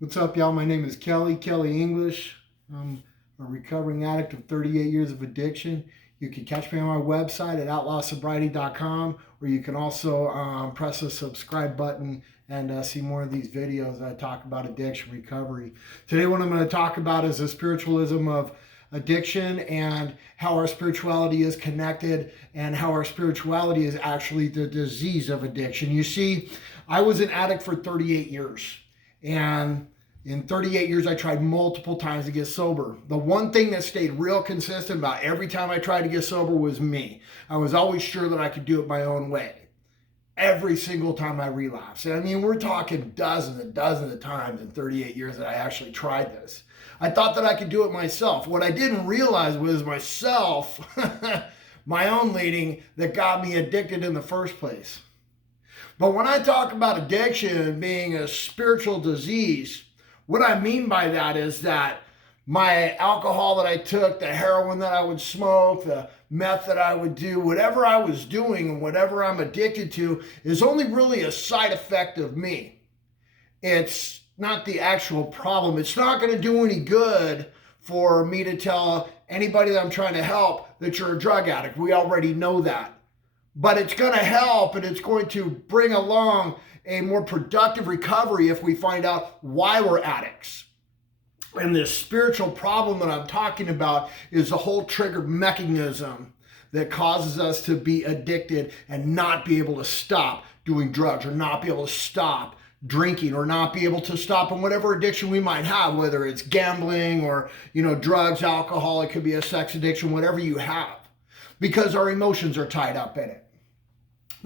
What's up, y'all? My name is Kelly English. I'm a recovering addict of 38 years of addiction. You can catch me on my website at outlawsobriety.com, or you can also press the subscribe button and see more of these videos that I talk about addiction recovery. Today, what I'm going to talk about is the spiritualism of addiction and how our spirituality is connected and how our spirituality is actually the disease of addiction. You see, I was an addict for 38 years. And in 38 years, I tried multiple times to get sober. The one thing that stayed real consistent about every time I tried to get sober was me. I was always sure that I could do it my own way. Every single time I relapsed. And I mean, we're talking dozens and dozens of times in 38 years that I actually tried this. I thought that I could do it myself. What I didn't realize was myself, my own leading, that got me addicted in the first place. But when I talk about addiction being a spiritual disease, what I mean by that is that my alcohol that I took, the heroin that I would smoke, the meth that I would do, whatever I was doing and whatever I'm addicted to is only really a side effect of me. It's not the actual problem. It's not going to do any good for me to tell anybody that I'm trying to help that you're a drug addict. We already know that. But it's going to help and it's going to bring along a more productive recovery if we find out why we're addicts. And this spiritual problem that I'm talking about is the whole trigger mechanism that causes us to be addicted and not be able to stop doing drugs or not be able to stop drinking or not be able to stop on whatever addiction we might have, whether it's gambling or, drugs, alcohol, it could be a sex addiction, whatever you have, because our emotions are tied up in it.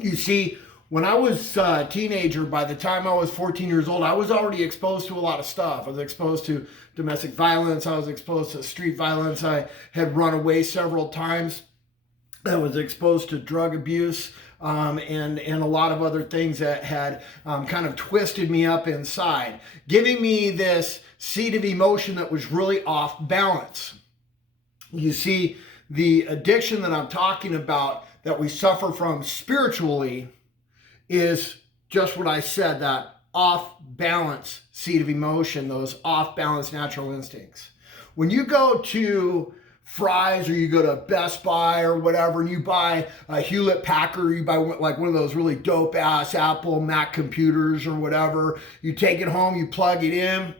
You see, when I was a teenager, by the time I was 14 years old, I was already exposed to a lot of stuff. I was exposed to domestic violence. I was exposed to street violence. I had run away several times. I was exposed to drug abuse and a lot of other things that had kind of twisted me up inside, giving me this seed of emotion that was really off balance. You see, the addiction that I'm talking about that we suffer from spiritually is just what I said, that off balance seed of emotion, those off balance natural instincts. When you go to Fry's or you go to Best Buy or whatever and you buy a Hewlett Packard, or you buy like one of those really dope ass Apple Mac computers or whatever, you take it home, you plug it in,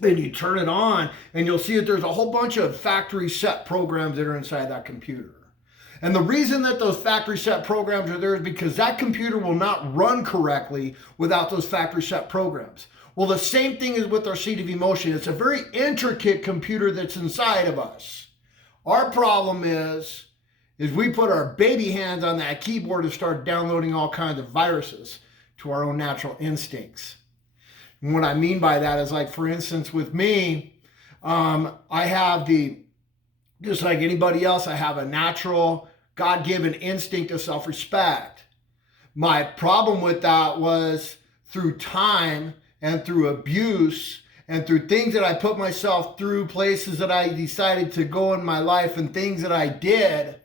then you turn it on and you'll see that there's a whole bunch of factory set programs that are inside that computer. And the reason that those factory set programs are there is because that computer will not run correctly without those factory set programs. Well, the same thing is with our seed of emotion. It's a very intricate computer that's inside of us. Our problem is we put our baby hands on that keyboard and start downloading all kinds of viruses to our own natural instincts. And what I mean by that is, like, for instance, with me, I have just like anybody else, I have a natural God-given instinct of self-respect. My problem with that was through time and through abuse and through things that I put myself through, places that I decided to go in my life and things that I did,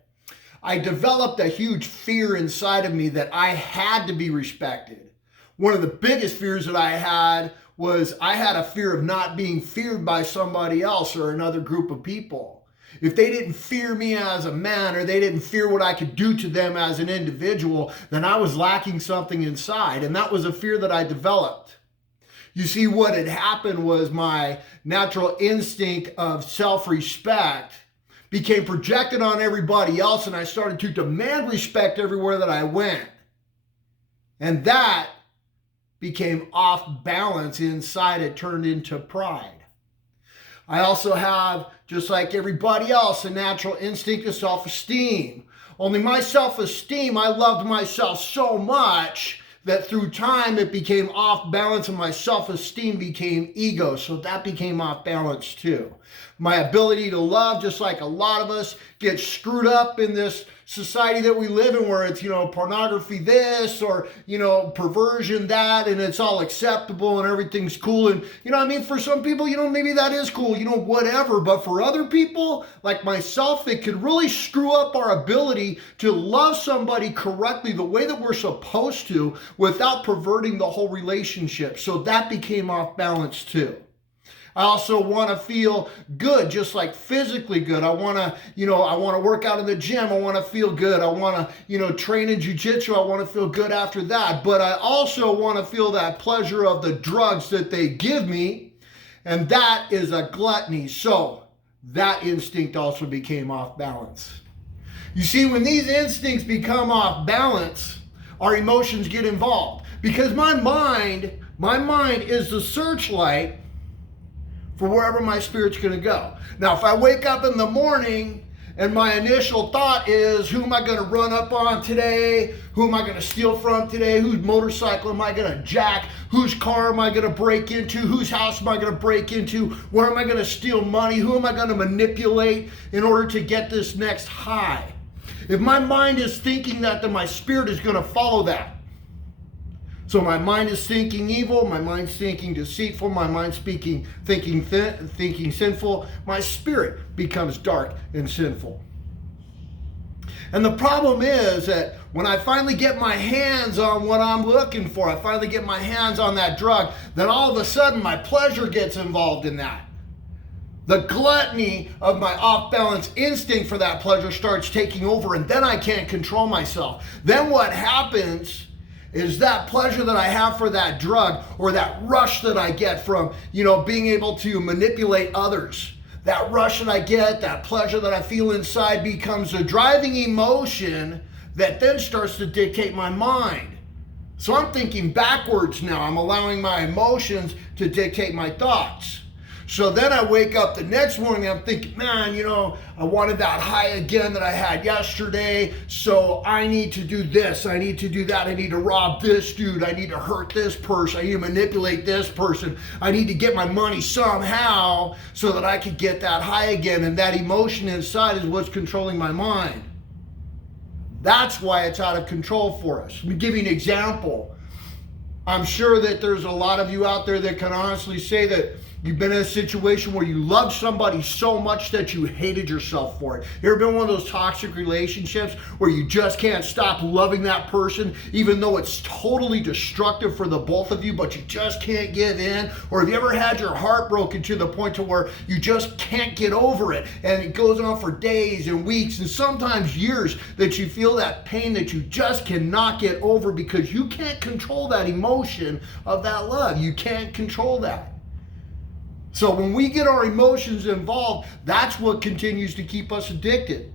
I developed a huge fear inside of me that I had to be respected. One of the biggest fears that I had was I had a fear of not being feared by somebody else or another group of people. If they didn't fear me as a man or they didn't fear what I could do to them as an individual, then I was lacking something inside. And that was a fear that I developed. You see, what had happened was my natural instinct of self-respect became projected on everybody else, and I started to demand respect everywhere that I went. And that became off balance inside. It turned into pride. I also have, just like everybody else, a natural instinct of self-esteem. Only my self-esteem, I loved myself so much that through time it became off balance and my self-esteem became ego. So that became off balance too. My ability to love, just like a lot of us, gets screwed up in this society that we live in where it's, pornography this or, perversion that, and it's all acceptable and everything's cool. And, for some people, maybe that is cool, whatever. But for other people like myself, it could really screw up our ability to love somebody correctly the way that we're supposed to without perverting the whole relationship. So that became off balance too. I also want to feel good, just like physically good. I want to work out in the gym. I want to feel good. I want to, train in jiu-jitsu. I want to feel good after that. But I also want to feel that pleasure of the drugs that they give me. And that is a gluttony. So that instinct also became off balance. You see, when these instincts become off balance, our emotions get involved. Because my mind is the searchlight for wherever my spirit's going to go. Now, if I wake up in the morning and my initial thought is, who am I going to run up on today? Who am I going to steal from today? Whose motorcycle am I going to jack? Whose car am I going to break into? Whose house am I going to break into? Where am I going to steal money? Who am I going to manipulate in order to get this next high? If my mind is thinking that, then my spirit is going to follow that. So my mind is thinking evil, my mind's thinking deceitful, my mind's thinking sinful, my spirit becomes dark and sinful. And the problem is that when I finally get my hands on what I'm looking for, I finally get my hands on that drug, then all of a sudden my pleasure gets involved in that. The gluttony of my off-balance instinct for that pleasure starts taking over, and then I can't control myself. Then what happens is that pleasure that I have for that drug, or that rush that I get from, being able to manipulate others. That rush that I get, that pleasure that I feel inside becomes a driving emotion that then starts to dictate my mind. So I'm thinking backwards now. I'm allowing my emotions to dictate my thoughts. So then I wake up the next morning, I'm thinking, man, I wanted that high again that I had yesterday, so I need to do this, I need to do that, I need to rob this dude, I need to hurt this person, I need to manipulate this person, I need to get my money somehow so that I could get that high again, and that emotion inside is what's controlling my mind. That's why it's out of control for us. Let me give you an example. I'm sure that there's a lot of you out there that can honestly say that you've been in a situation where you loved somebody so much that you hated yourself for it. You ever been in one of those toxic relationships where you just can't stop loving that person even though it's totally destructive for the both of you, but you just can't give in? Or have you ever had your heart broken to the point to where you just can't get over it, and it goes on for days and weeks and sometimes years, that you feel that pain that you just cannot get over because you can't control that emotion of that love. You can't control that. So when we get our emotions involved, that's what continues to keep us addicted.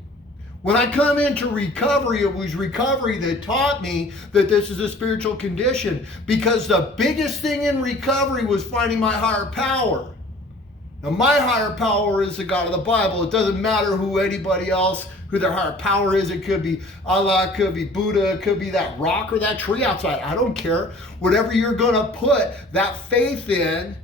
When I come into recovery, it was recovery that taught me that this is a spiritual condition, because the biggest thing in recovery was finding my higher power. Now, my higher power is the God of the Bible. It doesn't matter who anybody else, who their higher power is. It could be Allah, it could be Buddha, it could be that rock or that tree outside. I don't care. Whatever you're going to put that faith in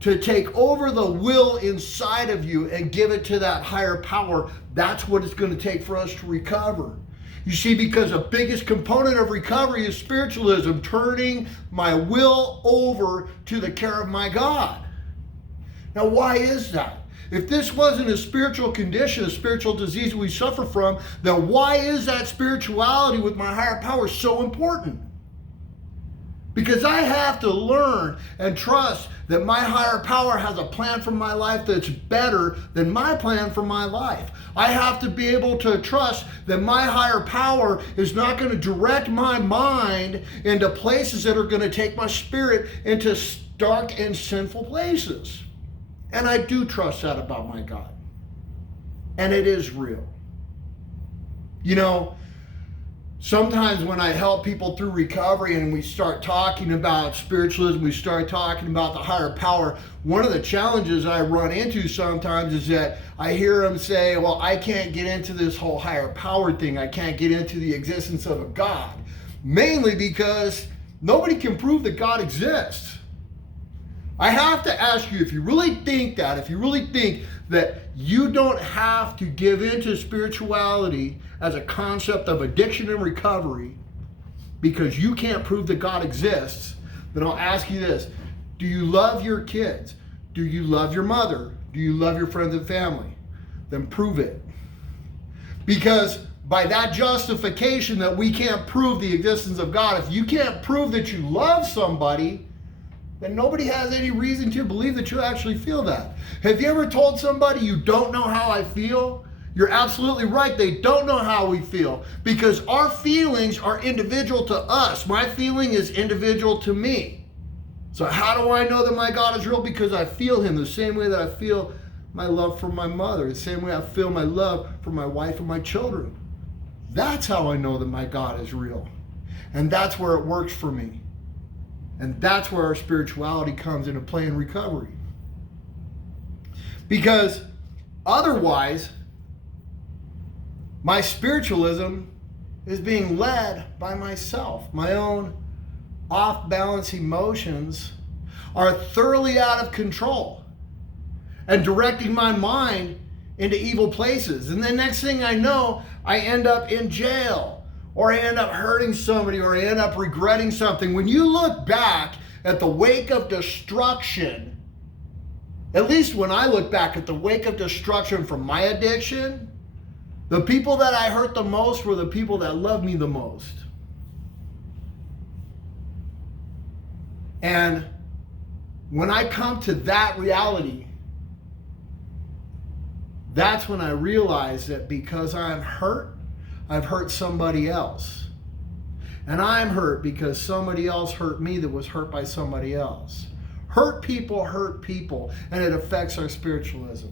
to take over the will inside of you and give it to that higher power, that's what it's going to take for us to recover. You see, because the biggest component of recovery is spiritualism, turning my will over to the care of my God. Now, why is that? If this wasn't a spiritual condition, a spiritual disease we suffer from, then why is that spirituality with my higher power so important? Because I have to learn and trust that my higher power has a plan for my life that's better than my plan for my life. I have to be able to trust that my higher power is not going to direct my mind into places that are going to take my spirit into dark and sinful places. And I do trust that about my God. And it is real. Sometimes when I help people through recovery and we start talking about spiritualism, we start talking about the higher power, one of the challenges I run into sometimes is that I hear them say, well, I can't get into this whole higher power thing. I can't get into the existence of a God. Mainly because nobody can prove that God exists. I have to ask you, if you really think that you don't have to give into spirituality as a concept of addiction and recovery because you can't prove that God exists, then I'll ask you this. Do you love your kids? Do you love your mother? Do you love your friends and family? Then prove it. Because by that justification that we can't prove the existence of God, if you can't prove that you love somebody, then nobody has any reason to believe that you actually feel that. Have you ever told somebody you don't know how I feel? You're absolutely right. They don't know how we feel because our feelings are individual to us. My feeling is individual to me. So how do I know that my God is real? Because I feel him the same way that I feel my love for my mother, the same way I feel my love for my wife and my children. That's how I know that my God is real. And that's where it works for me. And that's where our spirituality comes into play in recovery. Because otherwise, my spiritualism is being led by myself. My own off-balance emotions are thoroughly out of control and directing my mind into evil places. And the next thing I know, I end up in jail, or I end up hurting somebody, or I end up regretting something. When you look back at the wake of destruction, at least when I look back at the wake of destruction from my addiction, the people that I hurt the most were the people that loved me the most. And when I come to that reality, that's when I realize that because I'm hurt, I've hurt somebody else. And I'm hurt because somebody else hurt me that was hurt by somebody else. Hurt people, and it affects our spiritualism.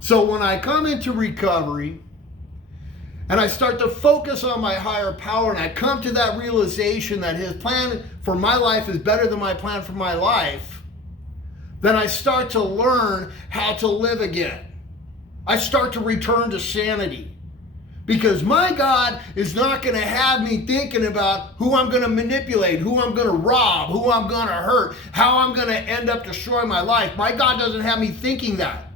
So when I come into recovery and I start to focus on my higher power and I come to that realization that his plan for my life is better than my plan for my life, then I start to learn how to live again. I start to return to sanity. Because my God is not going to have me thinking about who I'm going to manipulate, who I'm going to rob, who I'm going to hurt, how I'm going to end up destroying my life. My God doesn't have me thinking that.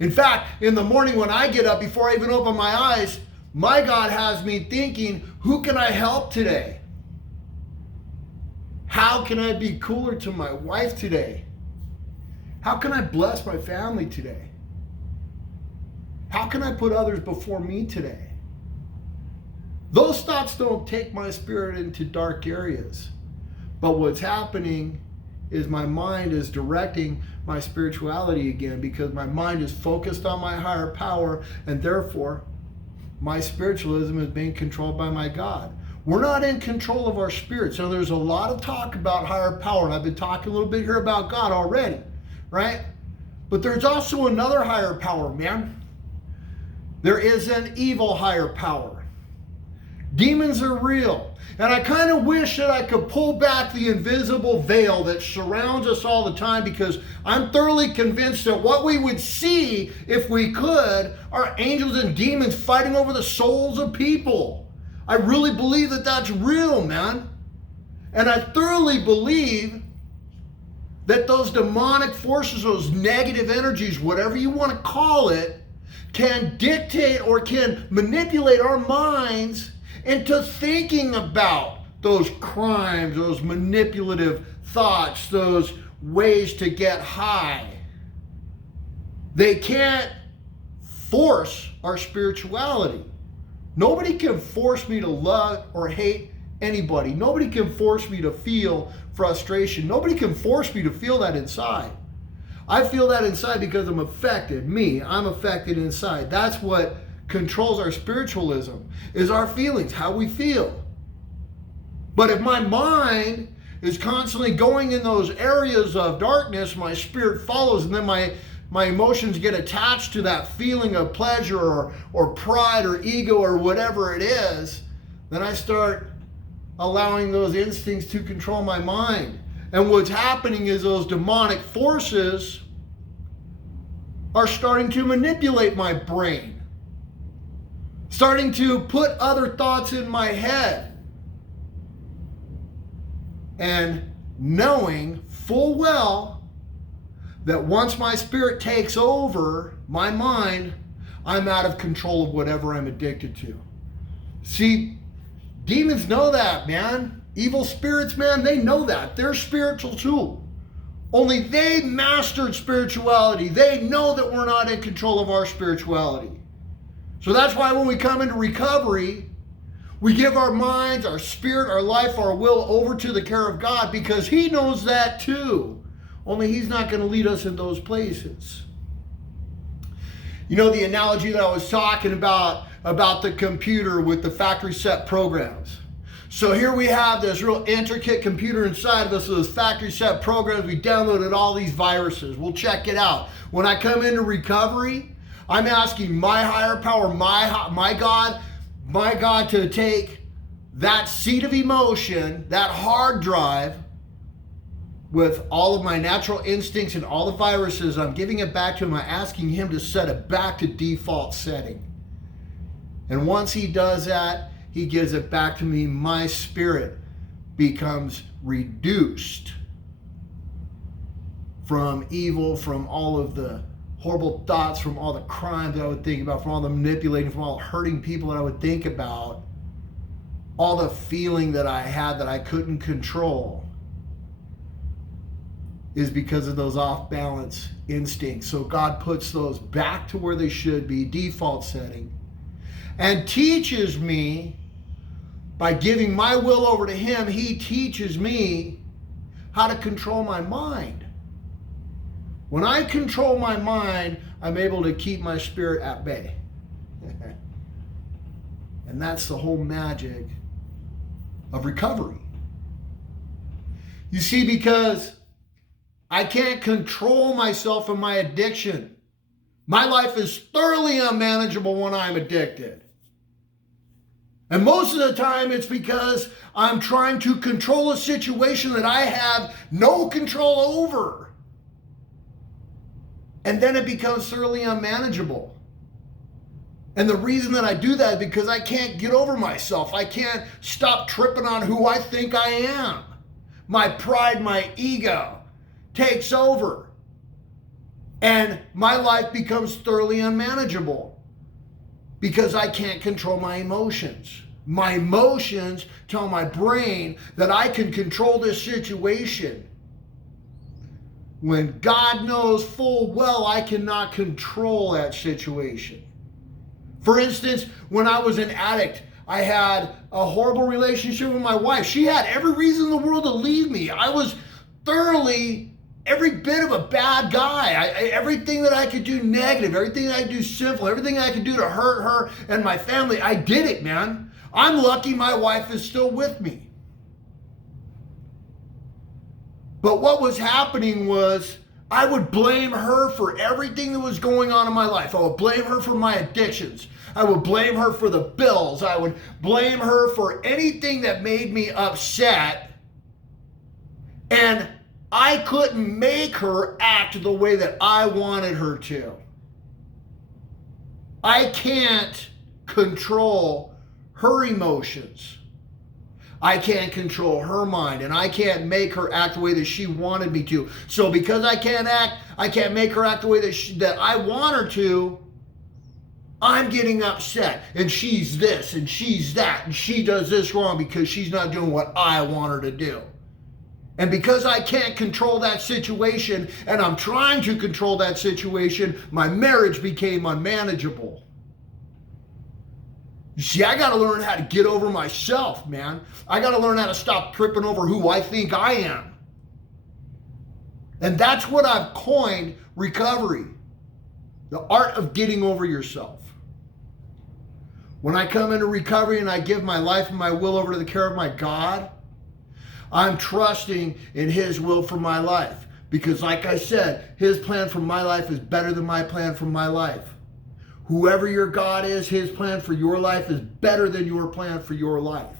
In fact, in the morning when I get up, before I even open my eyes, my God has me thinking, who can I help today? How can I be cooler to my wife today? How can I bless my family today? How can I put others before me today? Those thoughts don't take my spirit into dark areas. But what's happening is my mind is directing my spirituality again because my mind is focused on my higher power, and therefore my spiritualism is being controlled by my God. We're not in control of our spirit. So there's a lot of talk about higher power, and I've been talking a little bit here about God already, right? But there's also another higher power, man. There is an evil higher power. Demons are real. And I kind of wish that I could pull back the invisible veil that surrounds us all the time, because I'm thoroughly convinced that what we would see if we could are angels and demons fighting over the souls of people. I really believe that that's real, man. And I thoroughly believe that those demonic forces, those negative energies, whatever you want to call it, can dictate or can manipulate our minds into thinking about those crimes, those manipulative thoughts, those ways to get high. They can't force our spirituality. Nobody can force me to love or hate anybody. Nobody can force me to feel frustration. Nobody can force me to feel that inside. I feel that inside because I'm affected. I'm affected inside. That's what controls our spiritualism, is our feelings, how we feel. But if my mind is constantly going in those areas of darkness, my spirit follows, and then my emotions get attached to that feeling of pleasure or pride or ego or whatever it is, then I start allowing those instincts to control my mind. And what's happening is those demonic forces are starting to manipulate my brain, starting to put other thoughts in my head, and knowing full well that once my spirit takes over my mind, I'm out of control of whatever I'm addicted to. See, demons know that, man. Evil spirits, man, they know that. They're spiritual too. Only they mastered spirituality. They know that we're not in control of our spirituality. So that's why when we come into recovery, we give our minds, our spirit, our life, our will over to the care of God, because He knows that too. Only He's not going to lead us in those places. You know the analogy that I was talking about the computer with the factory set programs. So here we have this real intricate computer inside of us with those factory set programs. We downloaded all these viruses. We'll check it out. When I come into recovery, I'm asking my higher power, my God to take that seat of emotion, that hard drive, with all of my natural instincts and all the viruses, I'm giving it back to Him. I'm asking Him to set it back to default setting. And once He does that, He gives it back to me. My spirit becomes reduced from evil, from all of the horrible thoughts, from all the crimes that I would think about, from all the manipulating, from all the hurting people that I would think about, all the feeling that I had that I couldn't control is because of those off-balance instincts. So God puts those back to where they should be, default setting, and teaches me, by giving my will over to Him, He teaches me how to control my mind. When I control my mind, I'm able to keep my spirit at bay. And that's the whole magic of recovery. You see, because I can't control myself and my addiction. My life is thoroughly unmanageable when I'm addicted. And most of the time it's because I'm trying to control a situation that I have no control over. And then it becomes thoroughly unmanageable. And the reason that I do that is because I can't get over myself. I can't stop tripping on who I think I am. My pride, my ego takes over. And my life becomes thoroughly unmanageable because I can't control my emotions. My emotions tell my brain that I can control this situation, when God knows full well I cannot control that situation. For instance, when I was an addict, I had a horrible relationship with my wife. She had every reason in the world to leave me. I was thoroughly every bit of a bad guy. Everything that I could do negative, everything that I could do sinful, everything I could do to hurt her and my family, I did it, man. I'm lucky my wife is still with me. But what was happening was I would blame her for everything that was going on in my life. I would blame her for my addictions. I would blame her for the bills. I would blame her for anything that made me upset. And I couldn't make her act the way that I wanted her to. I can't control her emotions. I can't control her mind, and I can't make her act the way that she wanted me to. So because I can't make her act the way that I want her to, I'm getting upset. And she's this, and she's that, and she does this wrong because she's not doing what I want her to do. And because I can't control that situation, and I'm trying to control that situation, my marriage became unmanageable. You see, I got to learn how to get over myself, man. I got to learn how to stop tripping over who I think I am. And that's what I've coined recovery. The art of getting over yourself. When I come into recovery and I give my life and my will over to the care of my God, I'm trusting in His will for my life. Because like I said, His plan for my life is better than my plan for my life. Whoever your God is, His plan for your life is better than your plan for your life.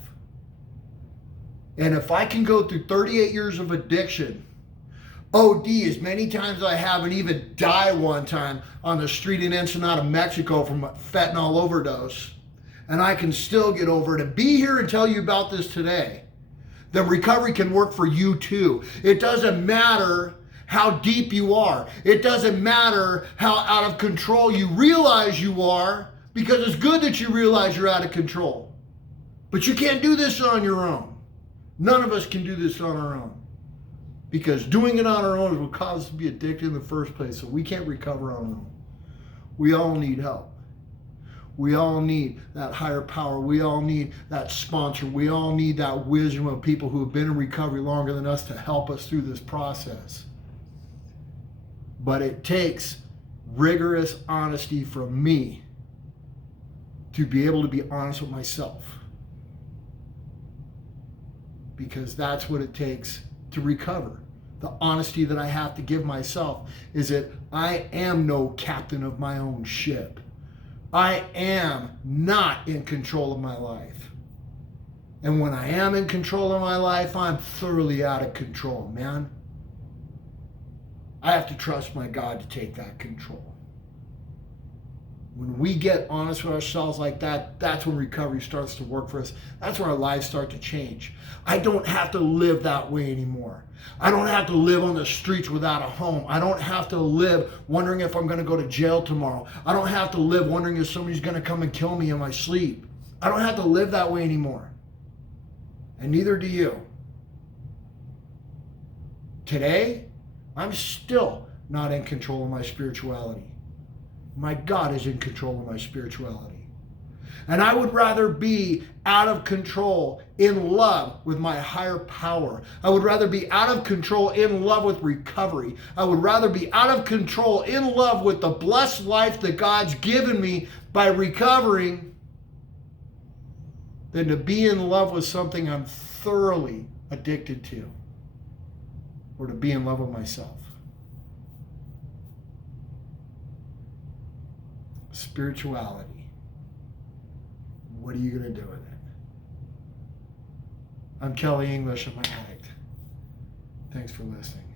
And if I can go through 38 years of addiction, OD as many times as I have, and even die one time on the street in Ensenada, Mexico from a fentanyl overdose, and I can still get over it and be here and tell you about this today, then recovery can work for you too. It doesn't matter how deep you are. It doesn't matter how out of control you realize you are, because it's good that you realize you're out of control. But you can't do this on your own. None of us can do this on our own. Because doing it on our own is what causes us to be addicted in the first place. So we can't recover on our own. We all need help. We all need that higher power. We all need that sponsor. We all need that wisdom of people who have been in recovery longer than us to help us through this process. But it takes rigorous honesty from me to be able to be honest with myself. Because that's what it takes to recover. The honesty that I have to give myself is that I am no captain of my own ship. I am not in control of my life. And when I am in control of my life, I'm thoroughly out of control, man. I have to trust my God to take that control. When we get honest with ourselves like that, that's when recovery starts to work for us. That's when our lives start to change. I don't have to live that way anymore. I don't have to live on the streets without a home. I don't have to live wondering if I'm going to go to jail tomorrow. I don't have to live wondering if somebody's going to come and kill me in my sleep. I don't have to live that way anymore. And neither do you. Today, I'm still not in control of my spirituality. My God is in control of my spirituality. And I would rather be out of control in love with my higher power. I would rather be out of control in love with recovery. I would rather be out of control in love with the blessed life that God's given me by recovering than to be in love with something I'm thoroughly addicted to, or to be in love with myself. Spirituality. What are you going to do with it? I'm Kelly English. I'm an addict. Thanks for listening.